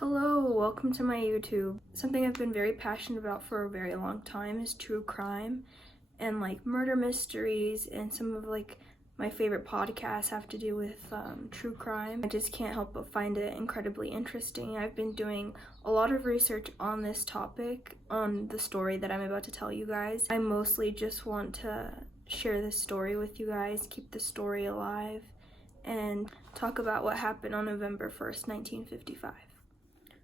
Hello, welcome to my YouTube. Something I've been very passionate about for a very long time is true crime and murder mysteries, and some of my favorite podcasts have to do with true crime. I just can't help but find it incredibly interesting. I've been doing a lot of research on this topic, on the story that I'm about to tell you guys. I mostly just want to share this story with you guys, keep the story alive, and talk about what happened on November 1st, 1955.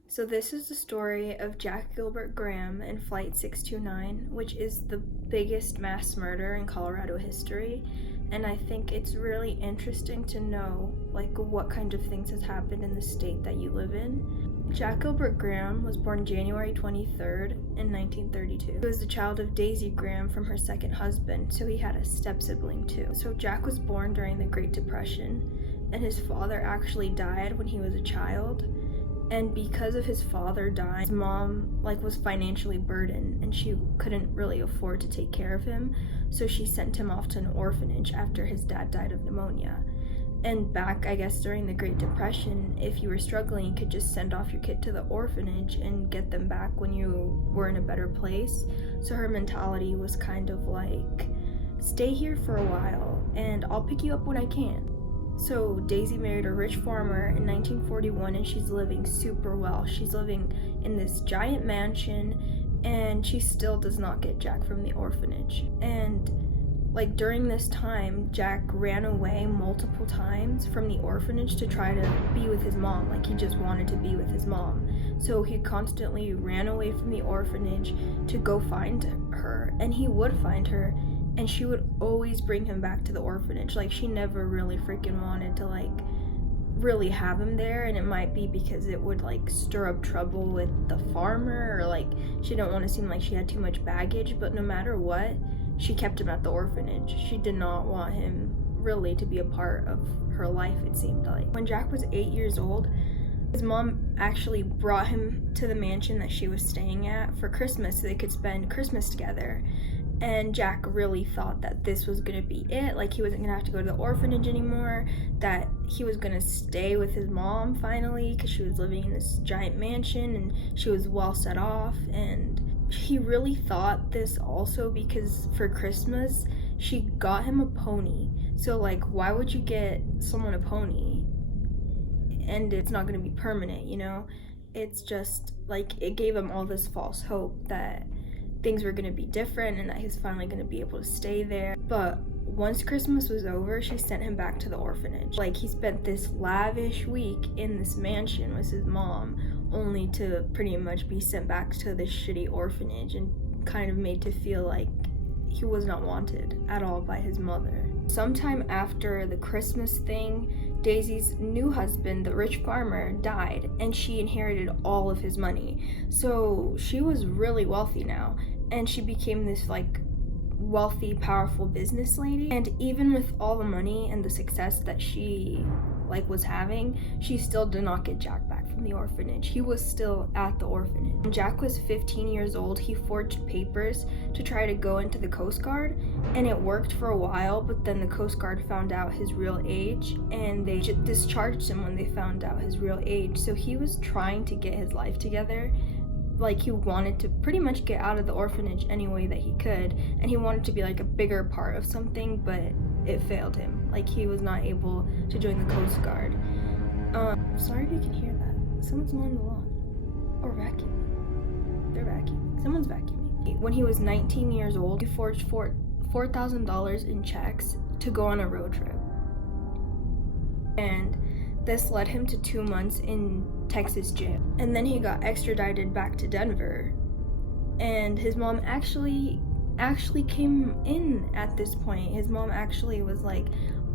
So this is the story of Jack Gilbert Graham and Flight 629, which is the biggest mass murder in Colorado history. And I think it's really interesting to know what kind of things has happened in the state that you live in. Jack Gilbert Graham was born January 23rd in 1932. He was the child of Daisy Graham from her second husband, so he had a step-sibling too. So Jack was born during the Great Depression, and his father actually died when he was a child. And because of his father dying, his mom was financially burdened and she couldn't really afford to take care of him, so she sent him off to an orphanage after his dad died of pneumonia. And back, I guess, during the Great Depression, if you were struggling, you could just send off your kid to the orphanage and get them back when you were in a better place. So her mentality was kind of stay here for a while and I'll pick you up when I can. So Daisy married a rich farmer in 1941 and she's living super well. She's living in this giant mansion and she still does not get Jack from the orphanage. And during this time, Jack ran away multiple times from the orphanage to try to be with his mom. He just wanted to be with his mom. So he constantly ran away from the orphanage to go find her, and he would find her. And she would always bring him back to the orphanage. She never really freaking wanted to really have him there, and it might be because it would stir up trouble with the farmer, or she didn't want to seem like she had too much baggage. But no matter what, she kept him at the orphanage. She did not want him really to be a part of her life, it seemed like. When Jack was 8 years old, his mom actually brought him to the mansion that she was staying at for Christmas so they could spend Christmas together. And Jack really thought that this was gonna be it, he wasn't gonna have to go to the orphanage anymore, that he was gonna stay with his mom finally, because she was living in this giant mansion and she was well set off. And he really thought this also because for Christmas, she got him a pony. So why would you get someone a pony and it's not gonna be permanent, you know? It's just it gave him all this false hope that things were going to be different and that he was finally going to be able to stay there. But once Christmas was over, she sent him back to the orphanage. He spent this lavish week in this mansion with his mom, only to pretty much be sent back to this shitty orphanage and kind of made to feel like he was not wanted at all by his mother. Sometime after the Christmas thing, Daisy's new husband, the rich farmer, died, and she inherited all of his money. So she was really wealthy now, and she became this wealthy, powerful business lady. And even with all the money and the success that she was having, she still did not get Jack back from the orphanage. He was still at the orphanage. When Jack was 15 years old, he forged papers to try to go into the Coast Guard, and it worked for a while, but then the Coast Guard found out his real age and they discharged him when they found out his real age. So he was trying to get his life together. He wanted to pretty much get out of the orphanage any way that he could, and he wanted to be a bigger part of something, but it failed him. He was not able to join the Coast Guard. Sorry if you can hear that. Someone's mowing the lawn. Or vacuuming. They're vacuuming. Someone's vacuuming. When he was 19 years old, he forged $4,000 in checks to go on a road trip. And this led him to 2 months in Texas jail. And then he got extradited back to Denver. And his mom actually came in at this point. His mom actually was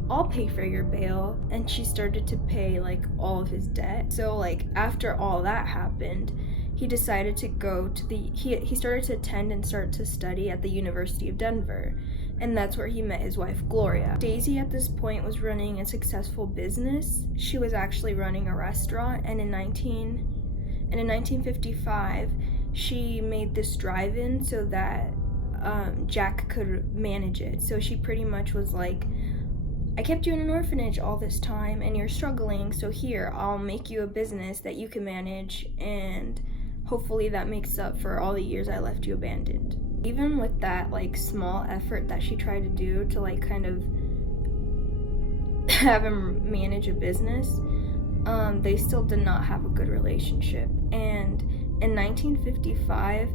I'll pay for your bail. And she started to pay all of his debt. So after all that happened, he decided to go to he started to attend and start to study at the University of Denver. And that's where he met his wife, Gloria. Daisy at this point was running a successful business. She was actually running a restaurant, and in 1955, she made this drive-in so that Jack could manage it. So she pretty much was I kept you in an orphanage all this time and you're struggling, so here, I'll make you a business that you can manage, and hopefully that makes up for all the years I left you abandoned. Even with that like small effort that she tried to do to like kind of have him manage a business, they still did not have a good relationship. And in 1955,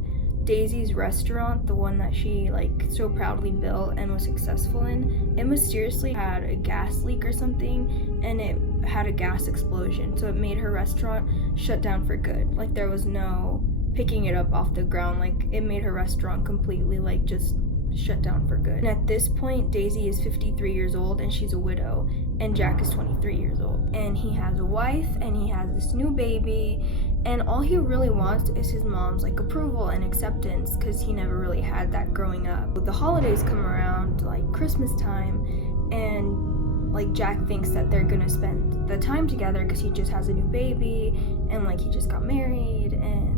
Daisy's restaurant, the one that she like so proudly built and was successful in, it mysteriously had a gas leak or something, and it had a gas explosion, so it made her restaurant shut down for good. Like there was no picking it up off the ground. Like it made her restaurant completely like just shut down for good. And at this point, Daisy is 53 years old and she's a widow, and Jack is 23 years old, and he has a wife and he has this new baby, and all he really wants is his mom's like approval and acceptance, because he never really had that growing up. The holidays come around, like Christmas time, and like Jack thinks that they're gonna spend the time together because he just has a new baby and like he just got married, and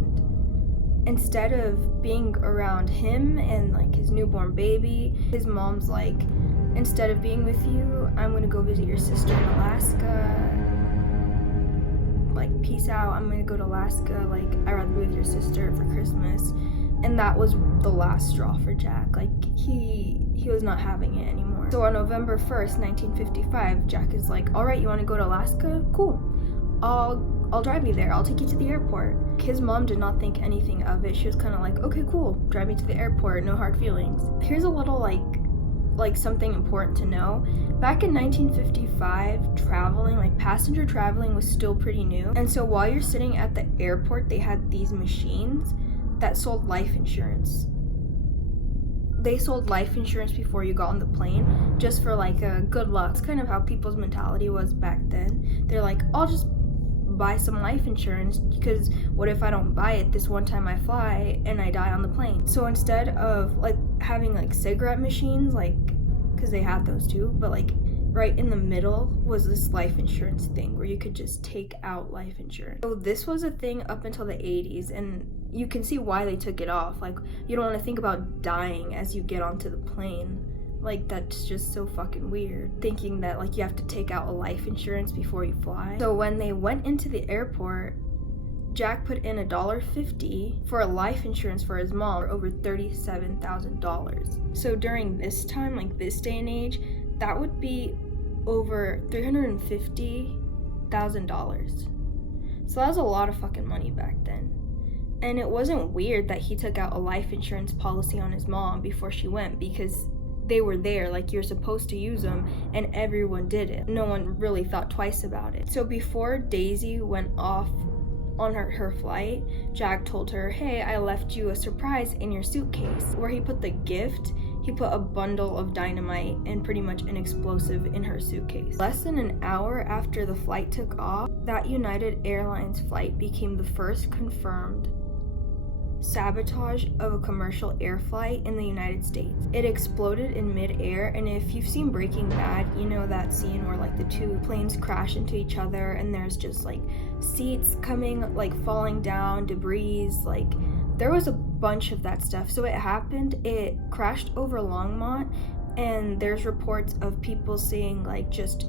instead of being around him and like his newborn baby, his mom's like, instead of being with you, I'm gonna go visit your sister in Alaska. Like, peace out, I'm gonna go to Alaska. Like, I'd rather be with your sister for Christmas. And that was the last straw for Jack. Like, he was not having it anymore. So on November 1st, 1955, Jack is like, all right, you wanna go to Alaska? Cool. I'll drive you there. I'll take you to the airport. His mom did not think anything of it. She was kind of like, okay, cool. Drive me to the airport. No hard feelings. Here's a little like something important to know. Back in 1955, traveling, like passenger traveling, was still pretty new. And so while you're sitting at the airport, they had these machines that sold life insurance. They sold life insurance before you got on the plane, just for like a good luck. It's kind of how people's mentality was back then. They're like, I'll just buy some life insurance, because what if I don't buy it this one time I fly and I die on the plane? So instead of like having like cigarette machines, like, because they had those too, but like right in the middle was this life insurance thing where you could just take out life insurance. So this was a thing up until the 80s, and you can see why they took it off. Like, you don't want to think about dying as you get onto the plane. Like, that's just so fucking weird, thinking that like you have to take out a life insurance before you fly. So when they went into the airport, Jack put in $1.50 for a life insurance for his mom, for over $37,000. So during this time, like this day and age, that would be over $350,000. So that was a lot of fucking money back then. And it wasn't weird that he took out a life insurance policy on his mom before she went, because they were there, like you're supposed to use them, and everyone did it. No one really thought twice about it. So before Daisy went off on her flight, Jack told her, hey, I left you a surprise in your suitcase. Where he put the gift, he put a bundle of dynamite and pretty much an explosive in her suitcase. Less than an hour after the flight took off, that United Airlines flight became the first confirmed sabotage of a commercial air flight in the United States. It exploded in mid-air, and if you've seen Breaking Bad, you know that scene where like the two planes crash into each other and there's just like seats coming, like falling down, debris, like there was a bunch of that stuff. So it happened, it crashed over Longmont, and there's reports of people seeing like just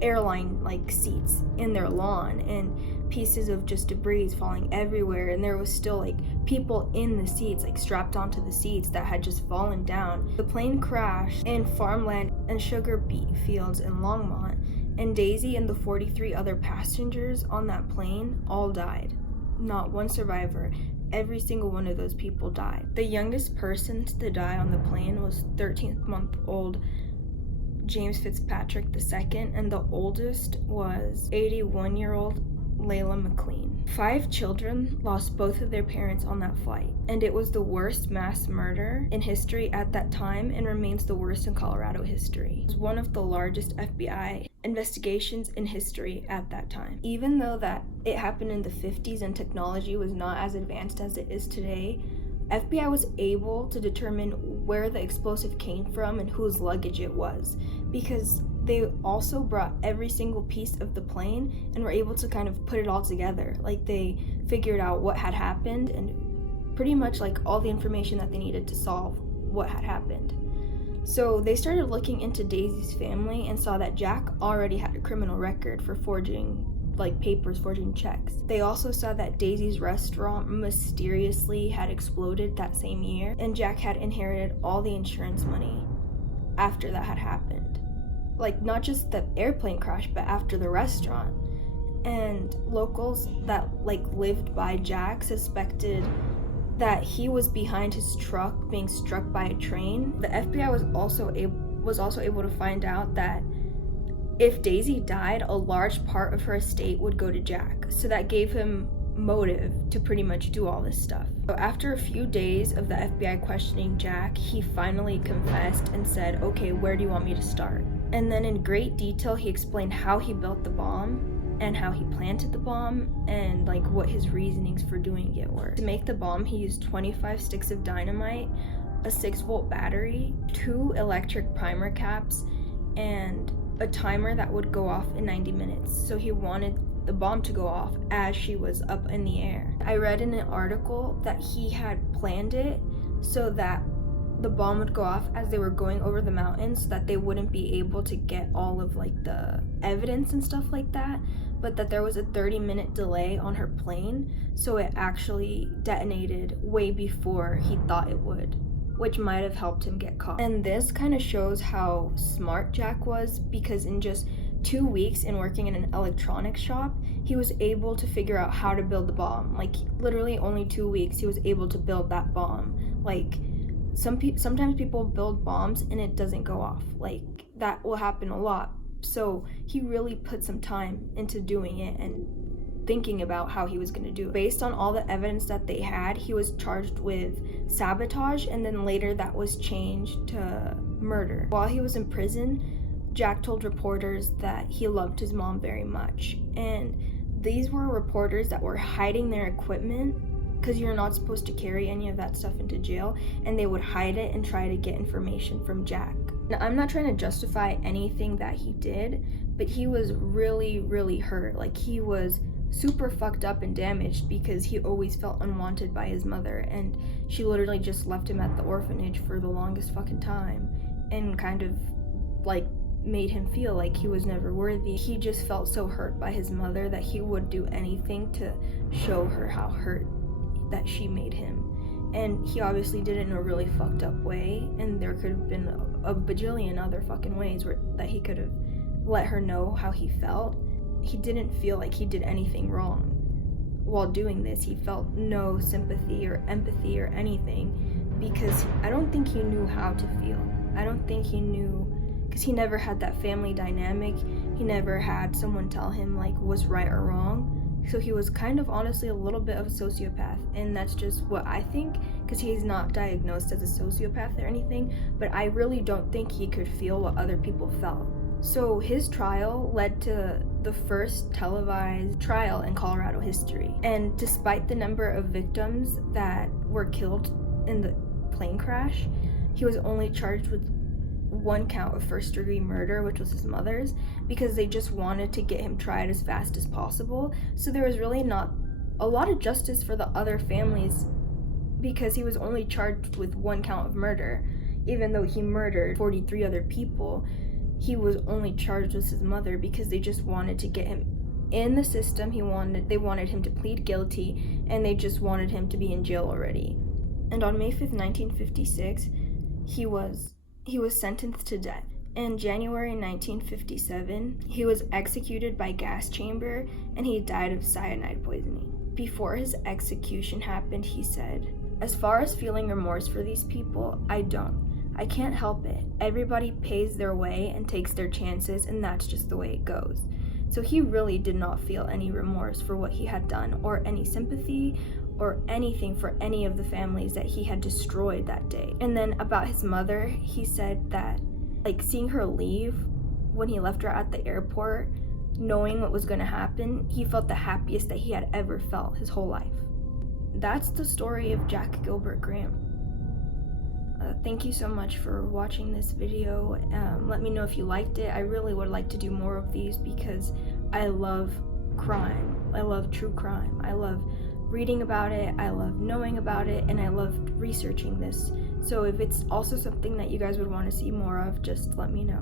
airline like seats in their lawn and pieces of just debris falling everywhere, and there was still like people in the seats, like strapped onto the seats, that had just fallen down. The plane crashed in farmland and sugar beet fields in Longmont, and Daisy and the 43 other passengers on that plane all died. Not one survivor. Every single one of those people died. The youngest person to die on the plane was 13-month-old James Fitzpatrick II, and the oldest was 81-year-old Layla McLean. 5 children lost both of their parents on that flight, and it was the worst mass murder in history at that time and remains the worst in Colorado history. It was one of the largest FBI investigations in history at that time. Even though that it happened in the 50s and technology was not as advanced as it is today, FBI was able to determine where the explosive came from and whose luggage it was, because they also brought every single piece of the plane and were able to kind of put it all together. Like, they figured out what had happened and pretty much like all the information that they needed to solve what had happened. So they started looking into Daisy's family and saw that Jack already had a criminal record for forging checks. They also saw that Daisy's restaurant mysteriously had exploded that same year, and Jack had inherited all the insurance money after that had happened. Like, not just the airplane crash, but after the restaurant. And locals that lived by Jack suspected that he was behind his truck being struck by a train. The FBI was also able to find out that if Daisy died, a large part of her estate would go to Jack. So that gave him motive to pretty much do all this stuff. So after a few days of the FBI questioning Jack, he finally confessed and said, "Okay, where do you want me to start?" And then in great detail, he explained how he built the bomb and how he planted the bomb and what his reasonings for doing it were. To make the bomb, he used 25 sticks of dynamite, a 6-volt battery, 2 electric primer caps, and a timer that would go off in 90 minutes. So he wanted the bomb to go off as she was up in the air. I read in an article that he had planned it so that the bomb would go off as they were going over the mountains so that they wouldn't be able to get all of the evidence and stuff like that, but that there was a 30-minute delay on her plane, so it actually detonated way before he thought it would, which might have helped him get caught. And this kind of shows how smart Jack was, because in just 2 weeks in working in an electronics shop, he was able to figure out how to build the bomb. Literally only 2 weeks he was able to build that bomb. Sometimes people build bombs and it doesn't go off. That will happen a lot. So he really put some time into doing it and thinking about how he was going to do it. Based on all the evidence that they had, he was charged with sabotage, and then later that was changed to murder. While he was in prison, Jack told reporters that he loved his mom very much, and these were reporters that were hiding their equipment because you're not supposed to carry any of that stuff into jail, and they would hide it and try to get information from Jack. Now, I'm not trying to justify anything that he did, but he was really, really hurt. He was super fucked up and damaged because he always felt unwanted by his mother, and she literally just left him at the orphanage for the longest fucking time and kind of made him feel like he was never worthy. He just felt so hurt by his mother that he would do anything to show her how hurt that she made him. And he obviously did it in a really fucked up way, and there could have been a bajillion other fucking ways that he could have let her know how he felt. He didn't feel like he did anything wrong. While doing this, he felt no sympathy or empathy or anything, because I don't think he knew how to feel. I don't think he knew, because he never had that family dynamic. He never had someone tell him what's right or wrong. So he was kind of honestly a little bit of a sociopath, and that's just what I think, because he's not diagnosed as a sociopath or anything, but I really don't think he could feel what other people felt. So his trial led to the first televised trial in Colorado history, and despite the number of victims that were killed in the plane crash, he was only charged with 1 count of first-degree murder, which was his mother's, because they just wanted to get him tried as fast as possible. So there was really not a lot of justice for the other families, because he was only charged with 1 count of murder. Even though he murdered 43 other people, he was only charged with his mother because they just wanted to get him in the system. They wanted him to plead guilty, and they just wanted him to be in jail already. And on May 5th, 1956, he was sentenced to death. In January 1957, he was executed by gas chamber, and he died of cyanide poisoning. Before his execution happened, he said, "As far as feeling remorse for these people, I don't. I can't help it. Everybody pays their way and takes their chances, and that's just the way it goes." So he really did not feel any remorse for what he had done, or any sympathy or anything for any of the families that he had destroyed that day. And then about his mother, he said that seeing her leave when he left her at the airport, knowing what was going to happen, he felt the happiest that he had ever felt his whole life. That's the story of Jack Gilbert Graham. Thank you so much for watching this video. Let me know if you liked it. I really would like to do more of these because I love crime. I love true crime. I love reading about it, I love knowing about it, and I loved researching this. So if it's also something that you guys would want to see more of, just let me know.